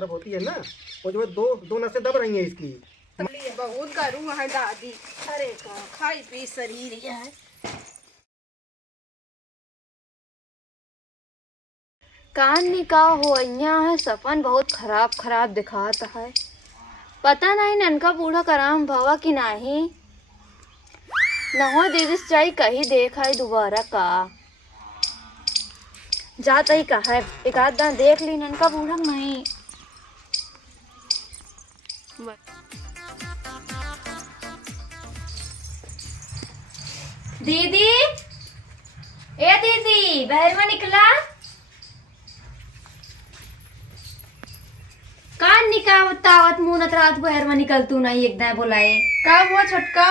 तरफ होती है ना, वो जो है दो दो नसें दब रही हैं इसकी। बहुत गरू है दादी। अरे का खाई पी शरीर ये है। कान निकाह हो है, सपन बहुत खराब खराब दिखाता है। पता नहीं ननका बूढ़ा कराम भवा कि नहीं। नहो दीदी चाई कहीं देखा है दोबारा का जाता ही कहा है। एक आध दान देख ली ननका बूढ़ा नहीं। दीदी ए दीदी बाहर में निकला। कान निकाह तावत मुनत रात बाहर में निकल तू नहीं एकदम बोलाए का हुआ छोटका?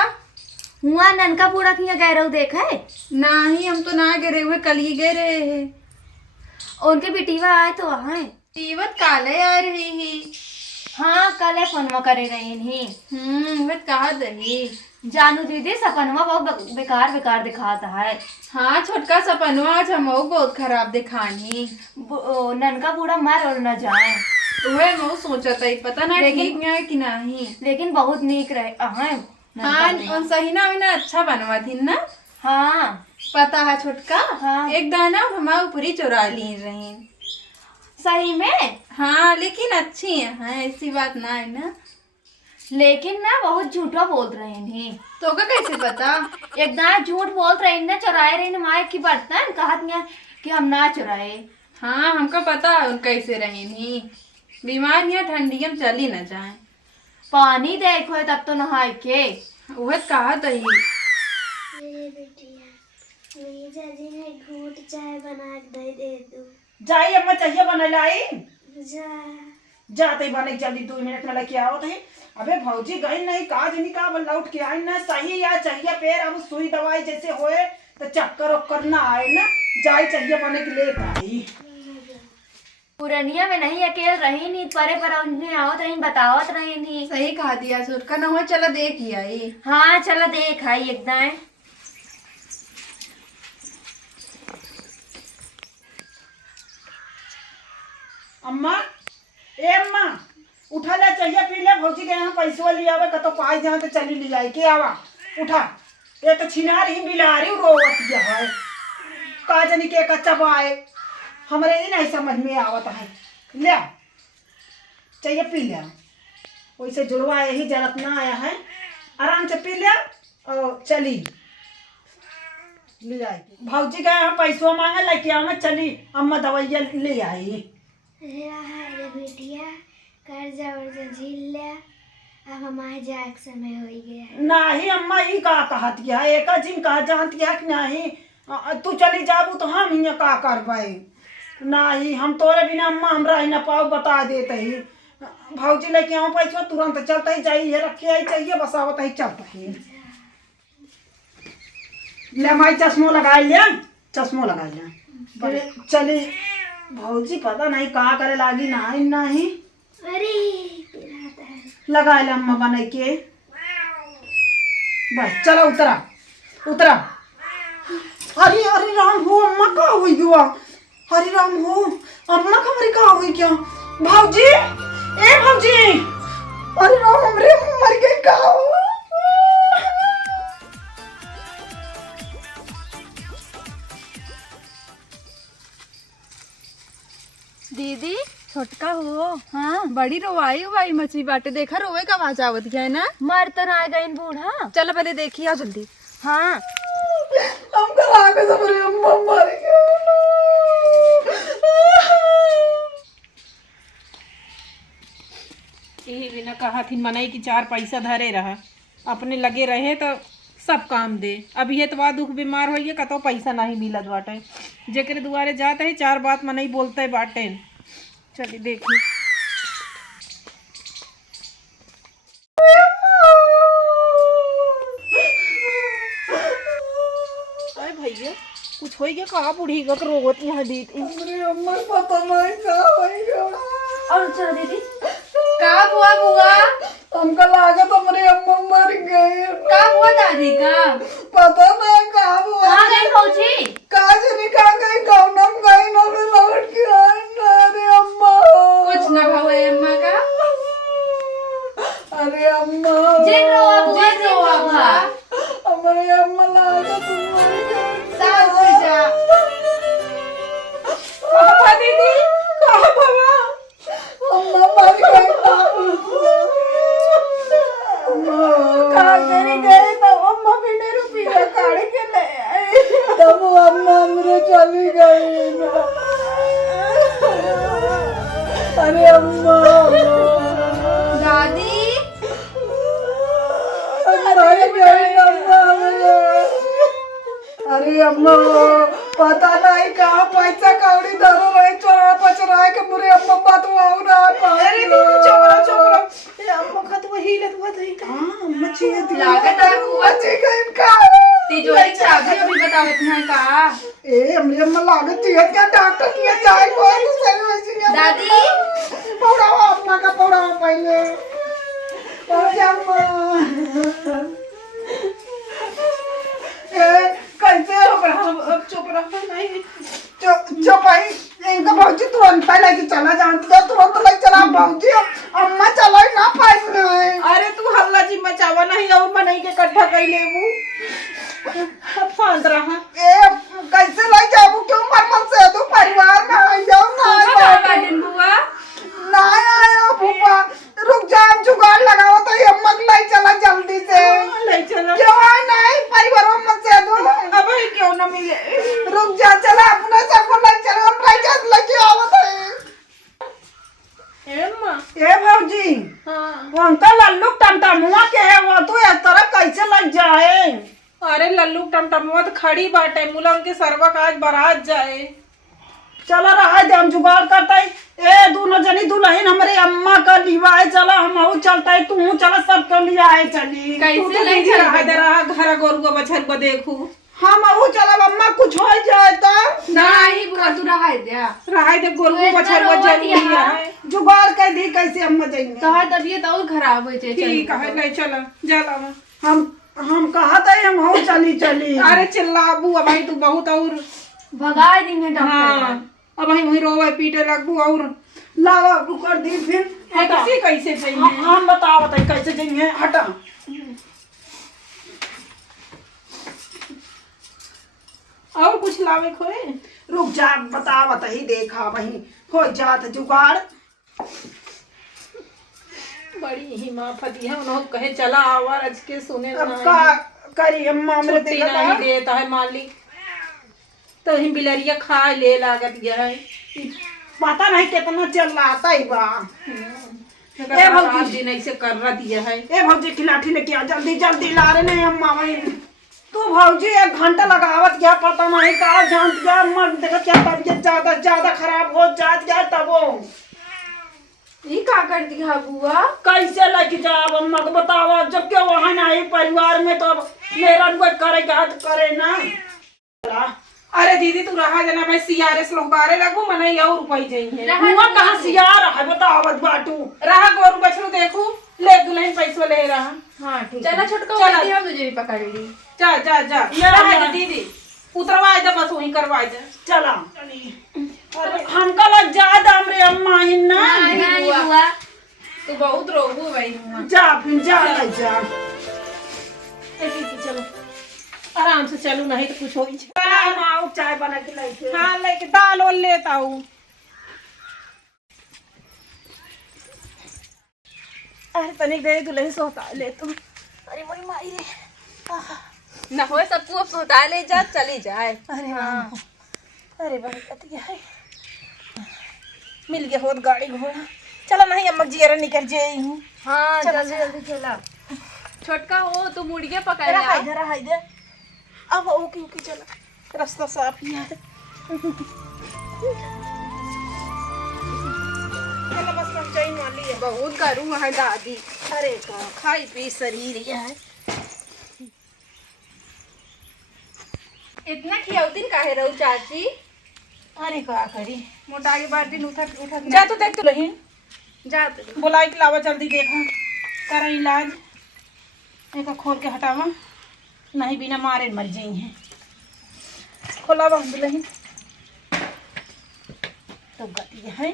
हुआ ननका बूढ़ा किया गए रहो देखा है। नहीं हम तो ना गिरे हुए, कल ही गए रहे हैं। उनके बेटीवा आए तो वहाँ जीवत काले आ रही है। हाँ कल फोनवा करे रही नहीं। वह कहा दही जानू दीदी सपनवा बहुत बेकार बेकार दिखाता है। हाँ छोटका सपनवा आज हम बहुत खराब दिखानी। ननका बूढ़ा मर और न जाए वह मैं सोचा था पता ना ठीक है कि नहीं, लेकिन बहुत नीक रहे। हाँ सही ना ना अच्छा बनवा थी ना। हाँ पता है छोटका। हाँ। एक दाना हमारे ऊपरी चुरा ली रही। सही में। हाँ लेकिन अच्छी है। हाँ ऐसी बात ना है ना, लेकिन ना बहुत झूठा बोल रहे हैं। तो का कैसे पता? एकदम झूठ बोल रहे ना, चुराए रहे माए की बर्तन कहत कि हम ना चुराए। हाँ हमको पता है कैसे रही नहीं। बीमारियां ठंडियम चली न जाए। पानी देखो तब तो नहाए के वह कहा दही। मेरे बेटिया मीजा जी ने घूट चाय बना के दे दो। जाई अम्मा चाहिए बना लाई जा जाते ही बने जल्दी 2 मिनट में लेके आओ थे। अबे भौजी गई नहीं काज नहीं का लौट के आई ना सही या चाहिए पैर अब सुई दवाई जैसे होए तो चक्कर वक्कर ना आए ना जाई चाहिए बने के ले आई। पुरनिया में नहीं अकेले रही नहीं, परे पर उन्हें आवत रही बतावत रही नहीं। सही कहा दिया सुरका न हो चला देख ही आई। हाँ चला देख आई एकदम। अम्मा ए अम्मा उठा ले चाहिए पी ले भौजी के यहाँ पैसवा ले आवे कतो पाई जहाँ तो चली ले जाए के आवा उठा। ये तो छिनारी बिलारी रोवत है का जनी के कच्चा बाए हमरे ही नहीं समझ में आवत है। ले चाहिए पी ले वैसे जुड़वा यही जरूरत ना आया है, आराम से पी ले और चली ले जाएगी। भौजी का यहाँ पैसवा मांगे लेके आवे चली अम्मा दवाइया ले आई। रे बेटिया कर्जा वर्जा झील ले, अब हमारे जाए के समय हो गया। नहीं अम्मा ही का कहती है एक जिन कहा जानती है कि नहीं तू चली जाबू तो हम ही का करवाए नहीं हम तोरे बिना अम्मा हमरा ही ना पाओ बता देते ही। भौजी लेके आओ पैसा तुरंत चलता ही जाइए रखे आई चाहिए बस आवत ही चलता ही। ले माई चश्मो लगा लिया चश्मो लगा लिया चली। भौजी पता नहीं का करे लागी नहीं नहीं अरे लगा ले अम्मा बना के बस चलो उतरा उतरा। अरे अरे राम हो अम्मा का हुई गया। अरे राम हो अम्मा हमारी का हुई क्या भौजी ए भौजी अरे राम हमरे मर गई का हो। दीदी छोटका हो। हाँ बड़ी रोवाई हुई मछली बाटे देखा रोवे का आवाज आवत गया है ना। मर तो ना गई बूढ़ा। चलो पहले देखिए आओ जल्दी। हाँ हमको आगे से मेरी अम्मा मर गई। यही बिना कहा थी मनाई की 4 पैसा धरे रहा अपने लगे रहे तो सब काम दे। अब ये तो दुख बीमार होइए कतो पैसा नहीं मिलत बाटे जेकरे दुआरे जाते है 4 बात मनई बोलते बाटे। चलिए देखिए अरे भैया कुछ हो गया कहा बूढ़ी का रोवत यहाँ दीदी। मेरी अम्मा पता नहीं का हुई गया। और चलो दीदी का हुआ बुआ? हमको लगा तो मेरी अम्मा मर गई। का हुआ दादी का? पता नहीं कहाँ हुआ कहाँ गई भौजी? कहाँ से निकाल गई गौनम गई ना मैं लौट के आई ना रे अम्मा। कुछ कृष्णा भाव है अम्मा का। अरे अम्मा जिन रोआ बुआ जिन रोआ बुआ हमारे अम्मा लागा तुम्हारी सास बेटा पापा दीदी कहाँ भवा अम्मा मर गई कहाँ तेरी गई तो अम्मा बिना रुपया काढ़ के ले आई। तब अम्मा मेरे चली गई ना। अरे अम्मा दादी मर गई अम्मा मेरे। अरे अम्मा पता नहीं कहाँ पैसा कौड़ी धरो रहे चोरा पचरा के मुरे अम्मा बात वाऊ ना अरे चोरा चोरा ये अम्मा का तो वही लत हुआ था का। हां मच्छी है लागत है बुआ। मच्छी का इनका तिजोरी चाबी अभी बतावत हैं का। ए हमरे अम्मा लागत है क्या डॉक्टर किया चाय को दूसरे वैसे दादी पौड़ावा अम्मा का पौड़ावा पहले अरे अम्मा ए कैसे हो अब चुप रहो नहीं जो भाई इनका भौजी तुरंत पहले कि चला जानती है तुरंत ले चला भौजी अम्मा चला ना पाई नहीं। अरे तू हल्ला जी मचावा नहीं और मनई के इकट्ठा कर लेबू अब शांत रहा। ए कैसे ले जाबू क्यों मन से दो परिवार में आई जाओ ना बाटन बुआ ना आया भूपा रुक जा हम जुगाड़ लगाओ तो ये अम्मा को ले चला जल्दी से ले चलो क्यों आए नहीं परिवार में से दो अब ही क्यों ना मिले। रुक जा चला अपने सबको ले चलो हम ले जा लेके आवत है अम्मा ए भौजी हाँ वो अंकल लल्लू टमटमुआ के है वो तो इस तरह कैसे लग जाए। अरे लल्लू टमटमुआ तो खड़ी बाटे मुला उनके सरवा का आज बारात जाए। चला रहा है हम जुगाड़ करता है ए दोनों जनी दुल्हन हमारे अम्मा का लिवाए चला हम चलता है तू चला सबको लियाए चली कैसे ले रहा चल दे रहा घर गोरुआ बछर को देखू हम चला अम्मा कुछ हो जाए तो नहीं बुआ तू रहा दिया। रहा दे गोरुआ बछर को जरूरी है। जुगाड़ कर दी कैसे अम्मा जाएंगे तोहर तबीयत और खराब हो जाए। ठीक है ले चला जा लावा। हम कहा था हम हो चली चली अरे चिल्लाबू अब भाई तू बहुत और भगा दी है डॉक्टर हाँ अब भाई वही रोवे पीटे लगबू और लावा कर दी फिर हटा टैक्सी कैसे चाहिए। हम बताओ बताइए कैसे जाएंगे हटा और कुछ लावे खोए रुक जा बता बताही देखा वही हो जात जुगाड़ बड़ी ही माँ फती है उन्होंने कहे चला आवार आज के सुने अब नहीं। का करी अम्मा मेरे छुट्टी देखा नहीं देता है मालिक तो ही बिलरिया खा ले लागत गया है। पता नहीं कितना चल रहा था बा ए भौजी दिन ऐसे कर रहा दिया है। ए भौजी की लाठी लेके आ जल्दी जल्दी ला रहे नहीं अम्मा वही तू भौजी 1 घंटा लगावत क्या पता नहीं कहा जान गया मर देखा क्या तबीयत ज्यादा खराब हो जात गया तब ये का कर दिया बुआ। कैसे लेके जाब अम्मा को बताओ जब के वहां नहीं परिवार में तो अब मेरा कोई करेगा तो करे ना। अरे दीदी तू रहा देना मैं सीआरएस लोग बारे लगू मने और रुपई जाइए हुआ कहाँ से यार है बताओ बाटू रहा गोरु बछरू देखू ले दुल्हन पैसा ले रहा। हाँ ठीक चला छोटका चला। वाली हम तुझे भी पकड़ ली। जा जा जा ये रहा रहा। दे दीदी उतरवा दे बस वहीं करवा दे। चला अरे हमका लग जा हमरे अम्मा ही ना नहीं बुआ तू बहुत रोबू भाई हुआ। जा फिर जा ले जा ए दीदी चलो आराम से चलो नहीं तो कुछ हो ही जाए। हम आओ चाय बना के लेके हाँ लेके दाल और लेता हूँ। अरे तनिक दे दुल्हन सोता ले तुम। अरे मोरी माई रे ना हो सबको अब सोता ले जा चली जाए। अरे हाँ अरे बड़ी कतिया है मिल गया होत गाड़ी घोड़ा चलो नहीं अम्मा जी निकल जाई हूँ। हाँ जल्दी जल्दी चला छोटका हो तू मुड़िया पकड़ रहा ले। इधर रहा इधर अब ओके ओके चला रास्ता साफ ही है। चलो बस हम जाई वाली है। बहुत करूँ है दादी। अरे का खाई पी शरीर ये है। इतना खियाउतिन काहे रहू चाची। अरे का करी मोटा के बाद दिन उठा उठा जा तो देख तो नहीं जा तू। बुलाई के लावा जल्दी देखा कर इलाज एक खोल के हटावा नहीं बिना मारे मर जाई हैं। खोला बंद नहीं तो गति है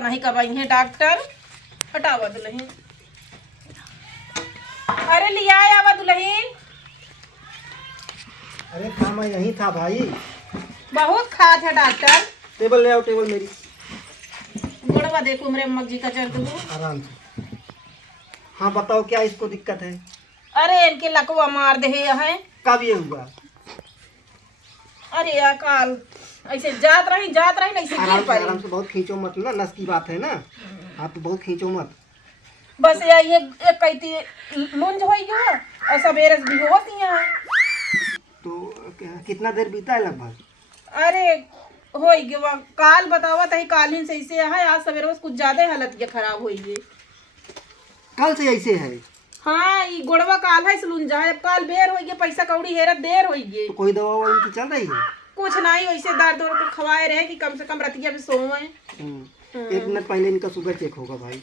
नहीं कबाई है डॉक्टर। हटावा दुल्हन। अरे लिया आवा दुल्हन। अरे था मैं यहीं था भाई। बहुत खात है डॉक्टर। टेबल ले आओ, टेबल मेरी। गोड़वा देखो मेरे अम्मा जी का चर्द हो। आराम से। हाँ बताओ क्या इसको दिक्कत है? अरे इनके लकवा मार दे है। कब ये हुआ? अरे यार काल ऐसे जात रही नहीं से आराम गिर से पड़ी। आराम से, बहुत खींचो मत ना, नस की बात है ना। आप तो बहुत खींचो मत। बस यार ये एक कहती लुंज हो गया और सवेरे भी होती है। तो कितना देर बीता है लगभग? अरे हो गया काल बतावा तही कालीन से ऐसे है। आज सवेरे बस कुछ ज्यादा हालत के खराब हुई है। कल से ऐसे है? हाँ ये गोड़वा काल है लुंजा है। अब काल बेर हो गया, पैसा कौड़ी हेरत देर हो गई। तो कोई दवा ववा इनकी चल रही है? कुछ नहीं वैसे दर्द उर्द को खवाए रहे कि कम से कम रतिया भी सोए। 1 मिनट पहले इनका शुगर चेक होगा भाई।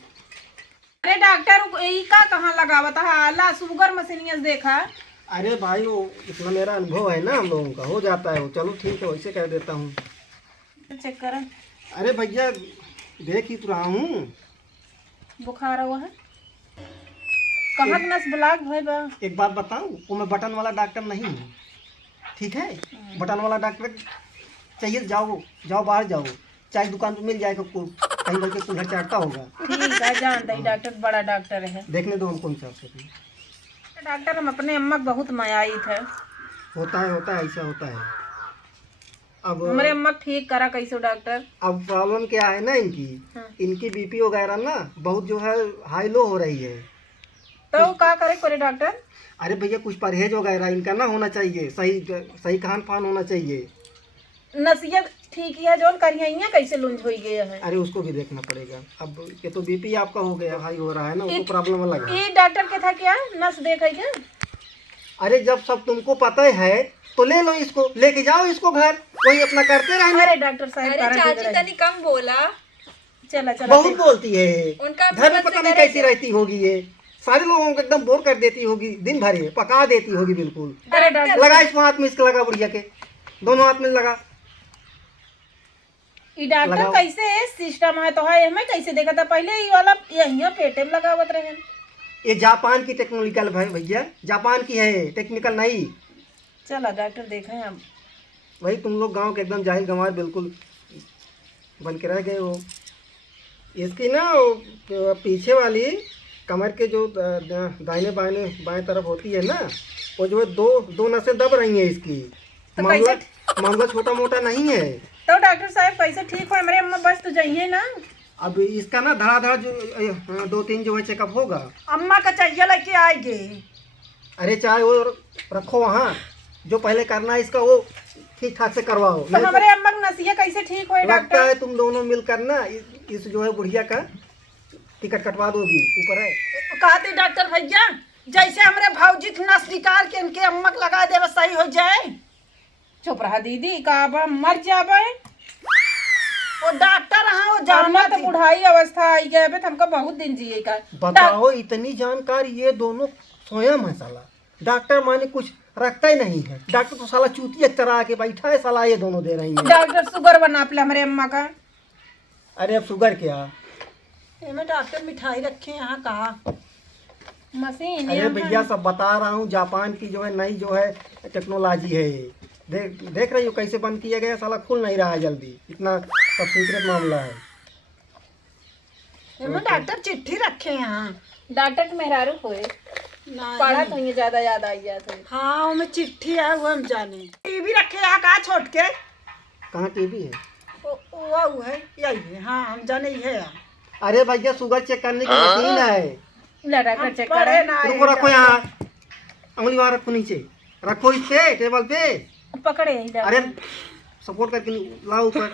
अरे डॉक्टर यही का कहाँ लगावत है आला शुगर मशीनिया देखा। अरे भाई वो इतना मेरा अनुभव है ना, हम लोगों का हो जाता है वो। चलो ठीक है, वैसे कह देता हूँ। चेक करें। अरे भैया देख ही तो रहा हूँ। बुखार हुआ है कहाँ नस ब्लॉक भाई बा। एक बात बताऊँ, वो मैं बटन वाला डॉक्टर नहीं हूँ, ठीक है? बटन वाला डॉक्टर चाहिए जाओ बाहर जाओ, चाय दुकान पे मिल जाएगा आपको, कहीं बल्कि कुल्हड़ चाटता होगा। ठीक है जानता ही डॉक्टर बड़ा डॉक्टर है। देखने दो हम कौन सा आपसे। डॉक्टर हम अपने अम्मा को बहुत मायाई थे। होता है ऐसा होता है। अब हमारे अम्मा ठीक करा कैसे डॉक्टर। अब प्रॉब्लम क्या है ना इनकी, इनकी बीपी वगैरह ना बहुत जो है हाई लो हो रही है। तो क्या करे डॉक्टर? अरे भैया कुछ परहेज वगैरह इनका ना होना चाहिए, सही खान पान होना चाहिए। नसीहत ठीक है जोन करिए कैसे लुंज हो गया है। अरे उसको भी देखना पड़ेगा। अब ये तो बीपी आपका हो गया, हाई हो रहा है ना, उसको प्रॉब्लम अलग है। ये डॉक्टर के था क्या नस देखा क्या? अरे जब सब तुमको पता है तो ले लो इसको, लेके जाओ इसको घर, वही अपना करते रहना। अरे डॉक्टर साहब अरे चाची तनी कम बोला। चला बहुत बोलती है उनका घर में, पता नहीं कैसी रहती होगी ये, सारे लोगों को एकदम बोर कर देती होगी, दिन भर ये पका देती होगी बिल्कुल। अरे डॉक्टर लगा इसको हाथ में, इसके लगा बुढ़िया के, दोनों हाथ में लगा। ये डॉक्टर लगाओ। कैसे सिस्टम है तो है हमें कैसे देखा था पहले ये वाला यही पेटे में लगावत रहे। ये जापान की टेक्नोलॉजिकल भैया, जापान की है, टेक्निकल नहीं। चला डॉक्टर देखें हम। वही तुम लोग गांव के एकदम जाहिल गंवार बिल्कुल बन के रह गए हो। इसकी ना वो पीछे वाली कमर के जो दाहिने बाएं तरफ होती है ना, वो जो है दो नसें दब रही हैं इसकी। तो मामला छोटा मोटा नहीं है। तो डॉक्टर साहब कैसे ठीक हो हमारे अम्मा बस तो जाइए ना। अब इसका ना धड़ाधड़ जो 2-3 जो है चेकअप होगा। अम्मा का चाहिए लेके आएंगे। अरे चाहे वो रखो वहाँ, जो पहले करना है इसका वो ठीक ठाक से करवाओ। तो हमारे अम्मा की नसिया कैसे ठीक हो लगता डॉक्टर? है तुम दोनों मिलकर ना इस जो है बुढ़िया का टिकट कटवा दोगी, ऊपर है। कहते डॉक्टर भैया जैसे हमारे भौजी नस निकाल के इनके अम्मक लगा दे बस सही हो जाए। चुप रहा दीदी का अब हम मर जाबे। वो डॉक्टर हाँ वो अम्मा जानना तो थी। बुढ़ाई अवस्था आई गए बे हमको बहुत दिन जिए का। बताओ इतनी जानकारी ये दोनों स्वयं है साला। डॉक्टर माने कुछ रखता ही नहीं है। डॉक्टर तो साला चूती एक तरह के बैठा है साला, ये दोनों दे रही हैं। डॉक्टर शुगर बना पे हमारे अम्मा का। अरे अब शुगर क्या? में डॉक्टर मिठाई रखे यहाँ कहा मशीन अरे भैया सब बता रहा हूँ, जापान की जो है नई जो है टेक्नोलॉजी है ये। देख रही हो कैसे बंद किया गया, साला खुल नहीं रहा है जल्दी, इतना सब सीक्रेट मामला है। में डॉक्टर चिट्ठी रखे यहाँ। डॉक्टर के मेहरारू होए पढ़ा तो ये ज्यादा याद आई जाता है। हाँ वो में चिट्ठी है वो हम जाने। टीवी रखे यहाँ कहा छोड़ के कहाँ टीवी है? वो है यही है। हाँ हम जाने ही है यहाँ। अरे भैया शुगर चेक करने की मशीन है। ले डॉक्टर चेक पढ़े करे ना रुको, रखो यहाँ, उंगली वहाँ रखो नीचे, रखो इस पे टेबल पे। पकड़े यही डॉक्टर। अरे सपोर्ट करके लाओ ऊपर।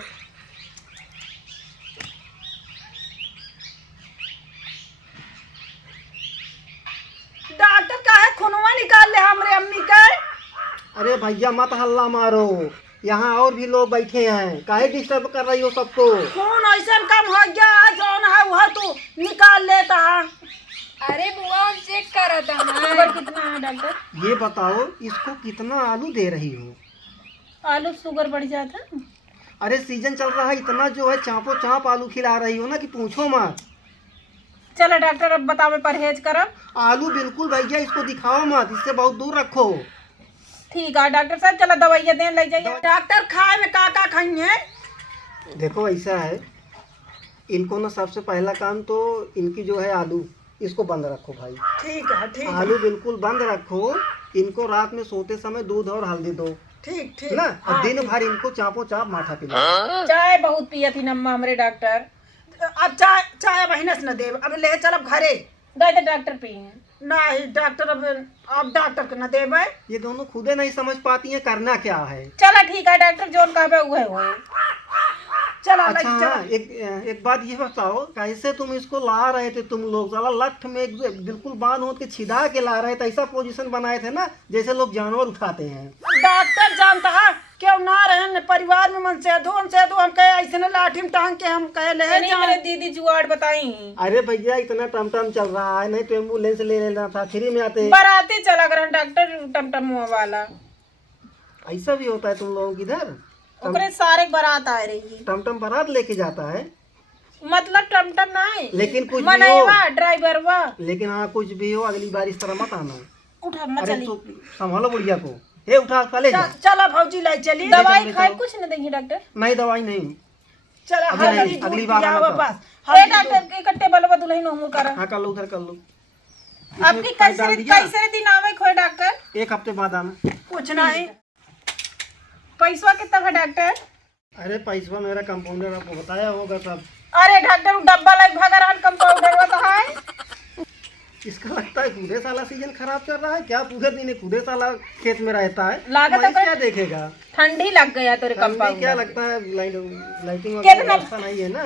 डॉक्टर का है खूनवा निकाल ले हमरे अम्मी का। अरे भैया मत हल्ला मारो, यहाँ और भी लोग बैठे हैं, काहे डिस्टर्ब कर रही हो सबको? खून ऐसा कम हो गया जौन है वह तू निकाल लेता। अरे बुआ हम चेक करा था शुगर कितना है डॉक्टर? ये बताओ इसको कितना आलू दे रही हो? आलू शुगर बढ़ जाता। अरे सीजन चल रहा है, इतना जो है चापो चाप आलू खिला रही हो ना कि पूछो मत। चलो डॉक्टर अब बतावे परहेज करब। आलू बिल्कुल भैया इसको दिखाओ मत, इससे बहुत दूर रखो। ठीक है डॉक्टर साहब, चलो दवाइयाँ दें ले जाइए। डॉक्टर खाए में का खाइए? देखो ऐसा है, इनको ना सबसे पहला काम तो इनकी जो है आलू, इसको बंद रखो भाई। ठीक है ठीक है आलू बिल्कुल बंद रखो। इनको रात में सोते समय दूध और हल्दी दो ठीक ठीक ना, और दिन भर इनको चापो चाप माठा पिलाओ। चाय बहुत पिया थी नम्मा हमरे डॉक्टर। अब चाय चाय बहिनस न देव, अब ले चलब घरे। गए थे डॉक्टर पी। नहीं डॉक्टर अब डॉक्टर के न देवे। ये दोनों खुदे नहीं समझ पाती हैं करना क्या है। चलो ठीक है डॉक्टर, जोन कहबे उहे होए। चला अच्छा हाँ, एक बात ये बताओ, कैसे तुम इसको ला रहे थे तुम लोग? साला लठ में बिल्कुल बांध होत के छिदा के ला रहे थे, ऐसा पोजीशन बनाए थे ना जैसे लोग जानवर उठाते हैं। डॉक्टर जानता है क्यों ना रहे परिवार में मन से हम कहे ऐसे न लाठी में टांग के हम कहे ले नहीं मेरे दीदी जुआड़ बताई। अरे भैया इतना टमटम चल रहा है, नहीं तो एम्बुलेंस ले लेना था, फ्री में आते। बराते चला कर डॉक्टर टमटम वाला। ऐसा भी होता है तुम लोगों की इधर? ओकरे सारे बारात आ रही। टमटम बारात लेके जाता है? मतलब टमटम नहीं, लेकिन कुछ भी हो, मनैवा ड्राइवरवा। लेकिन हाँ कुछ भी हो, अगली बार इस तरह मत आना। उठा मैं अरे चली। तो संभालो बुढ़िया को, हे उठा ले जा। चला भौजी लाई चली। दवाई खाए कुछ न देंगे डॉक्टर। नहीं दवाई नहीं, चला अभी नहीं, अगली बार आना तो। बस ए डॉक्टर के कट्टे बलवा दुल्हन हमू कर। हाँ कर लो, उधर कर लो। आपकी कैसे दिन आवे खोए डॉक्टर? 1 हफ्ते बाद आना। कुछ नहीं। पैसा कितना है डॉक्टर? अरे पैसा मेरा कंपाउंडर आपको बताया होगा सब। अरे डॉक्टर वो डब्बा लाइक भगरान कंपाउंडर तो है। इसका लगता है पूरे साला सीजन खराब चल रहा है क्या? पूरे दिन पूरे साला खेत में रहता है, लागत वही है क्या देखेगा? ठंडी लग गया तेरे हमें क्या कंपाउंडर। लगता है लाइटिंग कितना- व्यवस्था नहीं है ना।